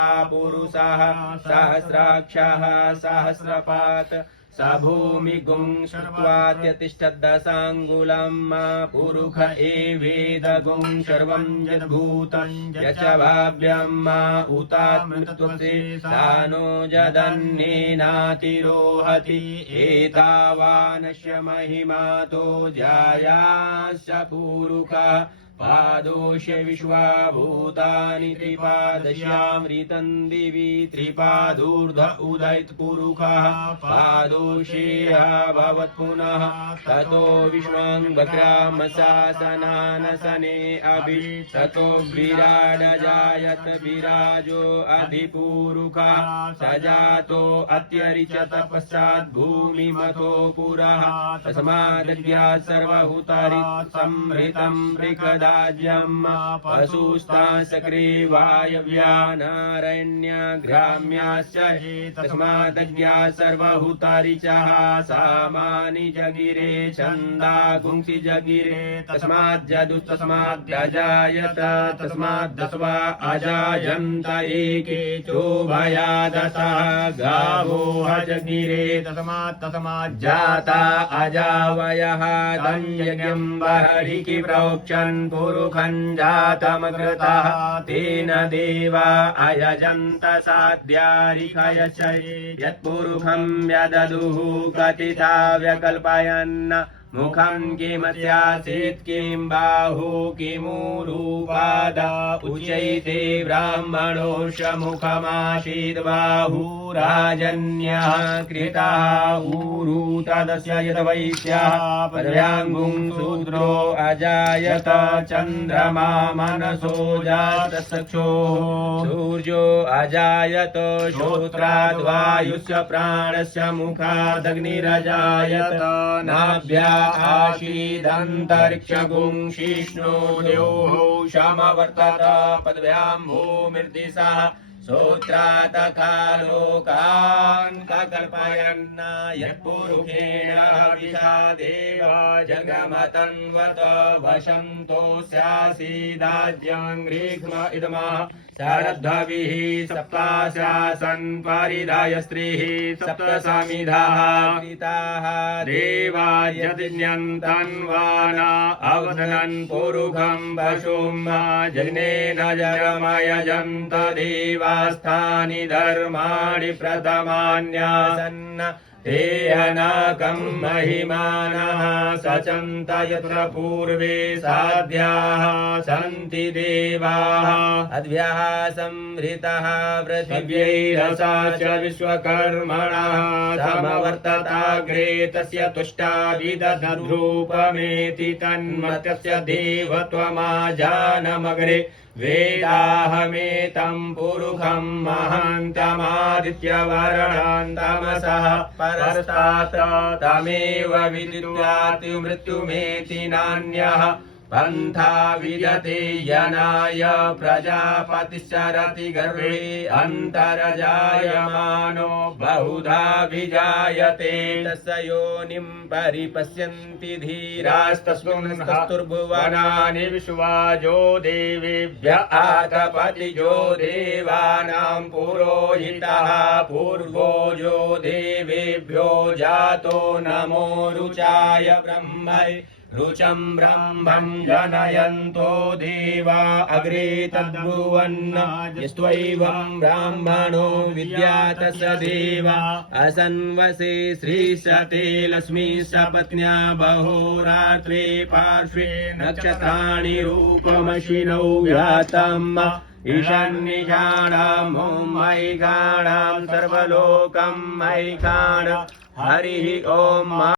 पुरुषः सहस्राक्षः सहस्रपात् स भूमिगुं श्रुत्वात्यतिष्ठद्दशाङ्गुलं पुरुष एवेदगुं सर्वं यद्भूतं यच्च भाव्यं उतात्मृतत्वसे सानो जदन्नेनातिरोहति एतावानस्य महिमातो जायास्य पुरुषः पादोष्य विश्वाभूतानि त्रिपादश्यामृतं दिवि त्रिपादूर्ध उदयत् पुरुषः पादोषेह भवत् पुनः ततो विश्वाङ्गग्रामशासनानसने अपि ततो विराड जायत विराजो अधिपुरुषः स जातो अत्यरिचत पश्चात् भूमिमतो पुरः तस्मादज्ञात् सर्वभूतानि संहृतं मृगदा पशुस्तां सक्रे वायव्यानारण्य ग्राम्याश्च तस्मादज्ञात् सर्वभूतारिचः सामानि जगिरे छन्दा गुंसि जगिरे तस्माज्जदुस्तस्माद्यजायत तस्माद्दस्वा अजायन्त एके चोभयादशः गावो जगिरे तस्माज्जाता अजावयः तं यज्ञं बर्हिषि प्रोक्षन् पुरुषं जातमकृतः तेन देवा अयजन्त साध्यारिषयश्च यत्पुरुषं व्यददुः कथिता व्यकल्पयन् मुखं किमस्यासीत् किं बाहु किमुरुपाद उच्यते ब्राह्मणोऽस्य मुखमासीत् बाहुराजन्यः कृतः ऊरु तदस्य यद्वैश्यः पदव्याङ्गुं शूद्रो अजायत चन्द्रमा मनसो जातचक्षुः सूर्यो अजायत श्रोत्राद् वायुस्य प्राणस्य मुखादग्निरजायत नाभ्या आशीदन्तरिक्षगुं शिष्णोर्योः समवर्तत पदव्यां भूमिर्दिशः श्रोत्रातकालोकान् कल्पयन् यत्पुरुषेण विषादेव जगमतन्वत वसन्तो स्यासीदाज्यं ग्रीष्म इदमः शरद्भविः सप्ताशासन् परिधाय स्त्रीः सप्तसमिधाः कृताः देवा यज्ञन्तन्वाना अवदनन् पुरुषं वशुं जग्नेन जगमयजन्त देवास्थानि धर्माणि प्रथमान्यासन् ते अनाकं महिमानः सचन्त यत्र पूर्वे साध्याः सन्ति देवाः अद्भ्यः संहृतः पृथिव्यैरसा च विश्वकर्मणः समवर्तताग्रे तस्य तुष्टाभिदधरूपमेति तन्मत्यस्य देवत्वमाजानमग्रे वेदाहमेतं पुरुषं महान्तमादित्यवर्णान् तमसः परस्तात् तमेव विदित्वाति मृत्युमेति नान्यः पन्था विदते यनाय प्रजापतिश्चरति गर्भे अन्तर्जायमानो बहुधा विजायते तस्य योनिं परिपश्यन्ति धीरास्तस्मिन् कस्तुर्भुवनानि विश्वाजो देवेभ्य आतपतिजो देवानां पुरोहितः पूर्वोजो देवेभ्यो जातो नमो रुचाय ब्रह्मै रुचं ब्रह्मं जनयन्तो देवा अग्रे तद्ब्रुवन् यस्त्वैवं ब्राह्मणो विद्यात् स देवा असन्वसे श्रीशते लक्ष्मी सपत्न्या बहोरात्रे पार्श्वे नक्षत्राणि रूपमशिनौ व्यातम् ईशान्येषाणां मैकाणां सर्वलोकं मैकाण हरिः ओम्।